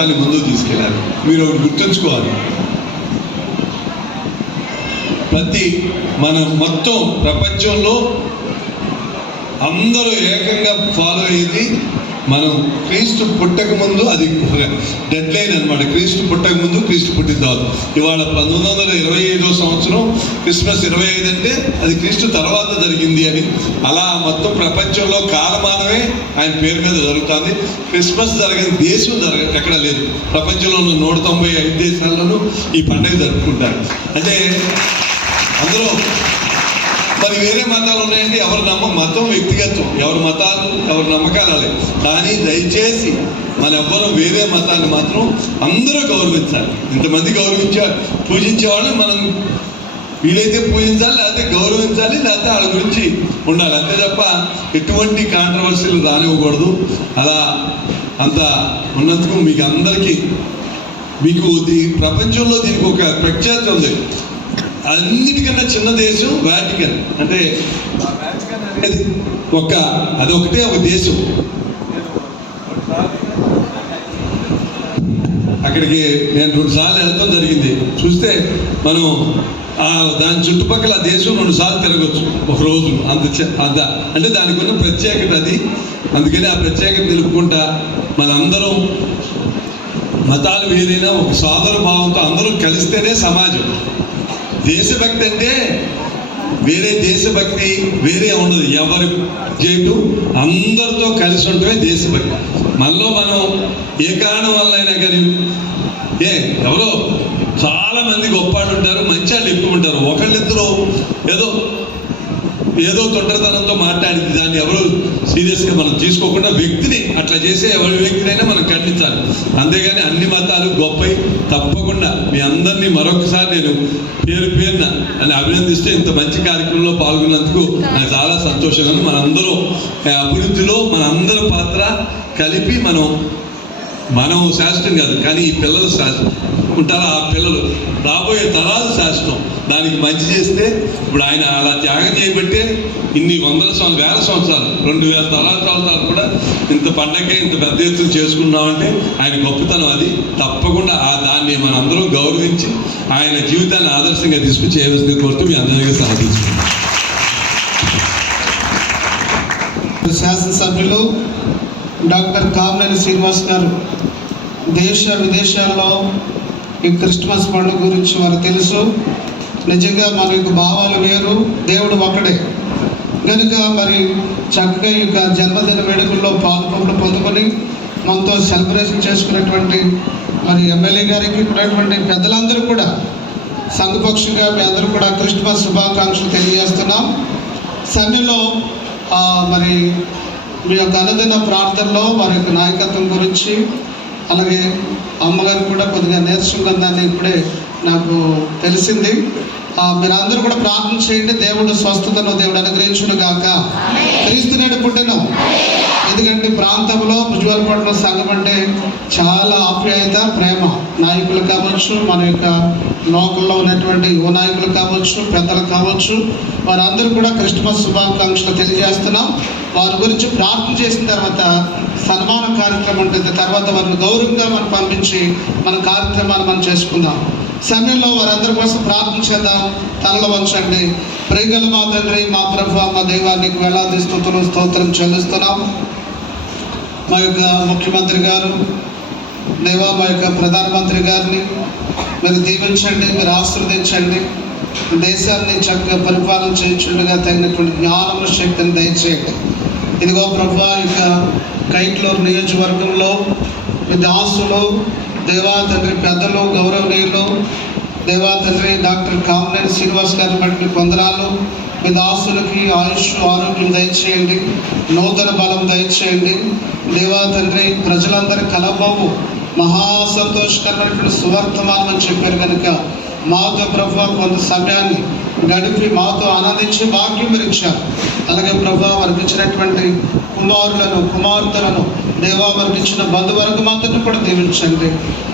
మతాన్ని ముందుకు తీసుకెళ్ళారు. మీరు ఒకటి గుర్తుంచుకోవాలి, మన మొత్తం ప్రపంచంలో అందరూ ఏకంగా ఫాలో అయ్యేది మనం క్రీస్తు పుట్టక ముందు, అది డెడ్ లైన్ అనమాట. క్రీస్తు పుట్టక ముందు, క్రీస్తు పుట్టిన తర్వాత. ఇవాళ 1925వ సంవత్సరం క్రిస్మస్ 25 అంటే అది క్రీస్తు తర్వాత జరిగింది అని. అలా మొత్తం ప్రపంచంలో కాలమానమే ఆయన పేరు మీద జరుగుతుంది. క్రిస్మస్ జరగని దేశం ఎక్కడ లేదు. ప్రపంచంలో ఉన్న 195 దేశాల్లోనూ ఈ పండుగ జరుపుకుంటారు. అంటే అందులో మరి వేరే మతాలు ఉన్నాయండి. మతం వ్యక్తిగతం, ఎవరి మతాలు ఎవరి నమ్మకాలు అలే. కానీ దయచేసి మన ఎవ్వరూ వేరే మతాన్ని మాత్రం అందరూ గౌరవించాలి. ఇంతమంది పూజించే వాళ్ళని మనం వీలైతే పూజించాలి, లేకపోతే గౌరవించాలి, లేకపోతే వాళ్ళ గురించి ఉండాలి. అంతే తప్ప ఎటువంటి కాంట్రవర్సీలు రానివ్వకూడదు. అలా అంత ఉన్నందుకు మీకు అందరికీ, మీకు ప్రపంచంలో దీనికి ఒక ప్రఖ్యాతి ఉంది. అన్నిటికన్నా చిన్న దేశం వాటికన్. అంటే అదొకటే ఒక దేశం. అక్కడికి నేను 2 సార్లు వెళ్తాం జరిగింది. చూస్తే మనం దాని చుట్టుపక్కల దేశం 2 సార్లు తిరగచ్చు ఒక రోజు. అంటే దానికి ఉన్న ప్రత్యేకత అది. అందుకని ఆ ప్రత్యేకత తెలుపుకుంటా మనందరం మతాలు వేరైనా ఒక సోదర భావంతో అందరూ కలిస్తేనే సమాజం. దేశభక్తి అంటే వేరే దేశభక్తి వేరే ఉండదు. ఎవరి చేయటం అందరితో కలిసి ఉండటమే దేశభక్తి. మనలో మనం ఏ కారణం వల్ల అయినా కానీ ఎవరో చాలా మంది గొప్పవాళ్ళు ఉంటారు, మంచి వాళ్ళు ఎక్కువ ఉంటారు. ఒకళ్ళిద్దరూ ఏదో తొంటరితనంతో మాట్లాడింది దాన్ని ఎవరో సీరియస్గా మనం తీసుకోకుండా వ్యక్తిని అట్లా చేసే ఎవరి వ్యక్తినైనా మనం ఖండించాలి. అంతేగాని అన్ని మతాలు గొప్పవి. తప్పకుండా మీ అందరినీ మరొకసారి నేను పేరున అని అభినందిస్తూ ఇంత మంచి కార్యక్రమంలో పాల్గొన్నందుకు నాకు చాలా సంతోషంగా ఉంది. మనందరూ అభివృద్ధిలో మనందరి పాత్ర కలిపి మనం శాశ్వతం కాదు, కానీ ఈ పిల్లలు శాశ్వతం ఉంటారు. ఆ పిల్లలు రాబోయే తరాలు శాశ్వతం. దానికి మంచి చేస్తే ఇప్పుడు ఆయన అలా త్యాగం చేయబట్టే ఇన్ని వేల సంవత్సరాలు 2000 తరాలు కూడా ఇంత పండగ ఇంత పెద్ద ఎత్తున చేసుకున్నామంటే ఆయన గొప్పతనం. అది తప్పకుండా దాన్ని మనందరం గౌరవించి ఆయన జీవితాన్ని ఆదర్శంగా తీసుకొచ్చి చేయవలసింది కోరుతూ మీ అందరికీ సాధించుకుంటాం. శాసనసభ్యులు డాక్టర్ కామినేని శ్రీనివాస్ గారు దేశ విదేశాల్లో ఈ క్రిస్మస్ పండుగ గురించి వారికి తెలుసు. నిజంగా మన యొక్క భావాలు వేరు, దేవుడు ఒకడే కనుక మరి చక్కగా ఈ యొక్క జన్మదిన వేడుకల్లో పొందుకొని మనతో సెలబ్రేషన్ చేసుకునేటువంటి మరి ఎమ్మెల్యే గారికి ఉన్నటువంటి పెద్దలందరూ కూడా సంఘపక్షంగా మీ అందరూ కూడా క్రిస్మస్ శుభాకాంక్షలు తెలియజేస్తున్నాం. సమయంలో మరి మీ యొక్క అనుదిన ప్రార్థనలో వారి యొక్క నాయకత్వం గురించి, అలాగే అమ్మగారు కూడా కొద్దిగా నీరసంగా ఉందని ఇప్పుడే నాకు తెలిసింది. మీరందరూ కూడా ప్రార్థన చేయండి. దేవుడు స్వస్థతను దేవుడు అనుగ్రహించును గాక. క్రీస్తు నేడు పుట్టెను. ఎందుకంటే ప్రాంతంలో భుజవరపట్నం సంఘం అంటే చాలా ఆప్యాయత, ప్రేమ. నాయకులు కావచ్చు, మన యొక్క లోకల్లో ఉన్నటువంటి యువ నాయకులు కావచ్చు, పెద్దలు కావచ్చు, వారందరూ కూడా క్రిస్మస్ శుభాకాంక్షలు తెలియజేస్తున్నాం. వారి గురించి ప్రార్థన చేసిన తర్వాత సన్మాన కార్యక్రమం ఉంటుంది. తర్వాత వారిని గౌరవంగా మనం పంపించి మన కార్యక్రమాన్ని మనం చేసుకుందాం. సమయంలో వారందరి కోసం ప్రార్థన చేద్దాం. తనలో వంచండి. ప్రియగల మా తండ్రి, మా ప్రభువా, మా దైవానికి వేలాది స్తుతులు స్తోత్రం చెల్లిస్తున్నాం. మా యొక్క ముఖ్యమంత్రి గారు, మా యొక్క ప్రధానమంత్రి గారిని మీరు దీవించండి, మీరు ఆశీర్వదించండి. దేశాన్ని చక్కగా పరిపాలన చేయించుండగా తగినటువంటి జ్ఞానము శక్తిని దయచేయండి. ఇదిగో ప్రభువా, యొక్క కైట్లూరు నియోజకవర్గంలో మీ దాసులు, దేవా తండ్రి పెద్దలు, గౌరవనీయులు, దేవా తండ్రి డాక్టర్ కామినేని శ్రీనివాస్ గారిని బట్టి మీ వందనాలు. మీ దాసులకి ఆయుష్ ఆరోగ్యం దయచేయండి, నూతన బలం దయచేయండి. దేవా తండ్రి ప్రజలందరి కలబోవు మహా సంతోషకరమైనటువంటి సువర్తమానం అని చెప్పారు కనుక మాతో ప్రభువా కొంత సమయాన్ని గడిపి మాతో ఆనందించి భాగ్యం మీరు ఇచ్చారు. అలాగే ప్రభా వారికి ఇచ్చినటువంటి కుమారులను కుమార్తెలను దేవా వారికి ఇచ్చిన బంధువర్గం మాత్రం కూడా దీవించండి.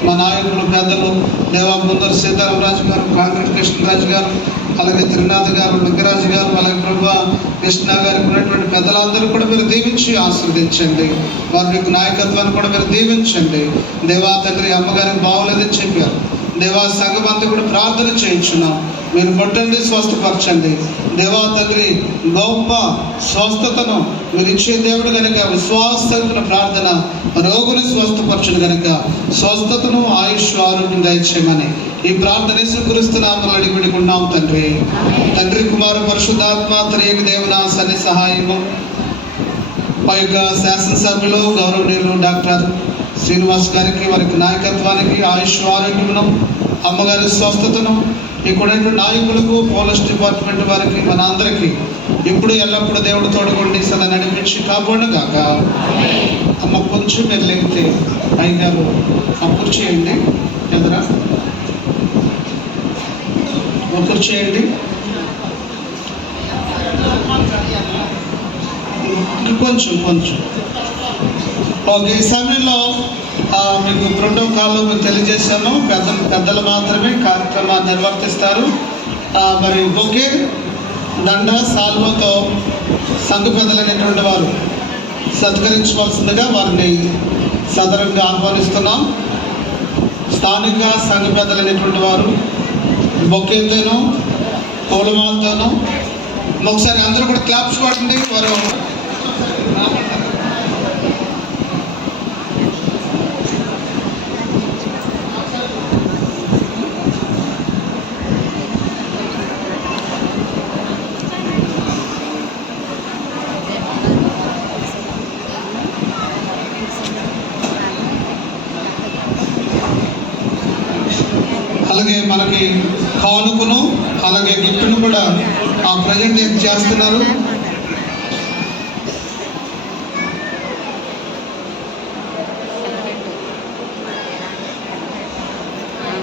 మా నాయకులు పెద్దలు దేవా ముందరు సీతారామరాజు గారు, కాంగ్రెస్ కృష్ణరాజు గారు, అలాగే త్రినాథ్ గారు, లింగరాజు గారు, అలాగే ప్రభా కృష్ణ గారికి ఉన్నటువంటి పెద్దలందరూ కూడా మీరు దీవించి ఆశీర్వదించండి. వారి యొక్క నాయకత్వాన్ని కూడా మీరు దీవించండి. దేవా తండ్రి అమ్మగారికి బాగోలేదని చెప్పారు. దేవా సంఘం అంతా కూడా ప్రార్థన చేయించున్నాం. మీరు కొట్టండి, స్వస్థపరచండి. దేవా తండ్రి గొప్ప స్వస్థతను మీరు ఇచ్చే దేవుడు కనుక విశ్వాసంతో ప్రార్థన రోగుని స్వస్థపరచుడు కనుక స్వస్థతను ఆయుష్ ఆరోగ్యం దయచేయమని ఈ ప్రార్థన యేసుక్రీస్తునామములో అడిగి వేడుకుంటున్నాం తండ్రి. తండ్రి కుమార పరిశుద్ధాత్మ త్రియేక దేవుని సన్ని సహాయము మా యొక్క శాసనసభ్యులు గౌరవనీయులు డాక్టర్ శ్రీనివాస్ గారికి, వారికి నాయకత్వానికి ఆయుష్ ఆరోగ్యమును, అమ్మగారి స్వస్థతను, ఇక్కడ నాయకులకు, పోలీస్ డిపార్ట్మెంట్ వారికి, మన అందరికీ ఇప్పుడు ఎల్లప్పుడూ దేవుడు తోడుకోండి, సదా నడిపించి కాపాడు గాక. అమ్మ కొంచెం మీరు లేకపోతే అయ్యగారు అప్పుడు చేయండి, ఎదురా ఒకరు చేయండి. కొంచెం ఓకే. ఈ సమయంలో మీకు ప్రోటోకాల్ మీకు తెలియజేశాను. పెద్దలు మాత్రమే కార్యక్రమాన్ని నిర్వర్తిస్తారు. మరి బొకే, దండ, సాల్వతో సంఘ పెద్దలైనటువంటి వారు సత్కరించవలసిందిగా వారిని సదరంగా ఆహ్వానిస్తున్నాం. స్థానిక సంఘ పెద్దలైనటువంటి వారు బొకేతోనూ పూలమాలతోనూ ఒకసారి అందరూ కూడా క్లాప్స్ కొట్టండి. వారు అలాగే మనకి కానుకను అలాగే గిఫ్ట్ను కూడా ప్రజెంట్ చేస్తున్నారు.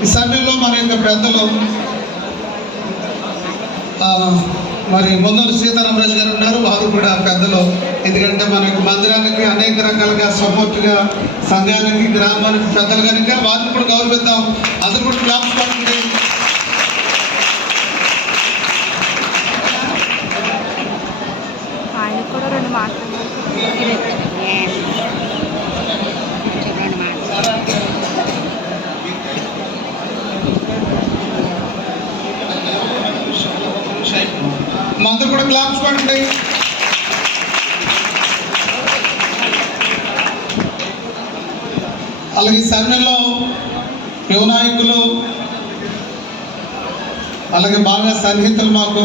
ఈ సమయంలో మన యొక్క పెద్దలు మరి ముందరు సీతారామరాజు గారు ఉన్నారు. వారు కూడా పెద్దలు, ఎందుకంటే మన యొక్క మందిరానికి అనేక రకాలుగా సపోర్ట్గా సంఘానికి, గ్రామానికి పెద్దలు కనుక వారిని కూడా గౌరవిద్దాం. అందరూ కూడా క్లాప్స్ పడుతుంది. అందరూ కూడా క్లాప్స్ పడండి. అలాగే ఈ సమయంలో యువ నాయకులు, అలాగే బాగా సన్నిహితులు మాకు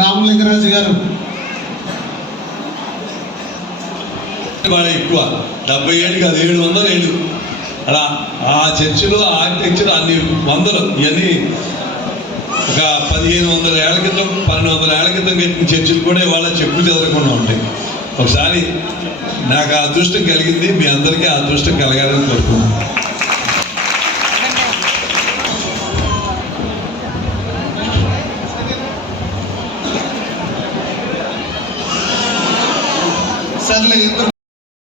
రామలింగరాజు గారు బాగా ఎక్కువ 70 ఏళ్ళు కాదు, 700 ఏళ్ళు అలా ఆ చర్చిలో ఆర్కిటెక్చర్ అన్ని వందలు, ఇవన్నీ ఒక 1500 ఏళ్ల క్రితం 1200 ఏళ్ల క్రితం కట్టిన చర్చిలు కూడా ఇవాళ చెప్పులు చెదరకుండా ఉంటాయి. ఒకసారి నాకు ఆ అదృష్టం కలిగింది, మీ అందరికీ ఆ అదృష్టం కలగాలని కోరుకుంటున్నాను. సర్లే.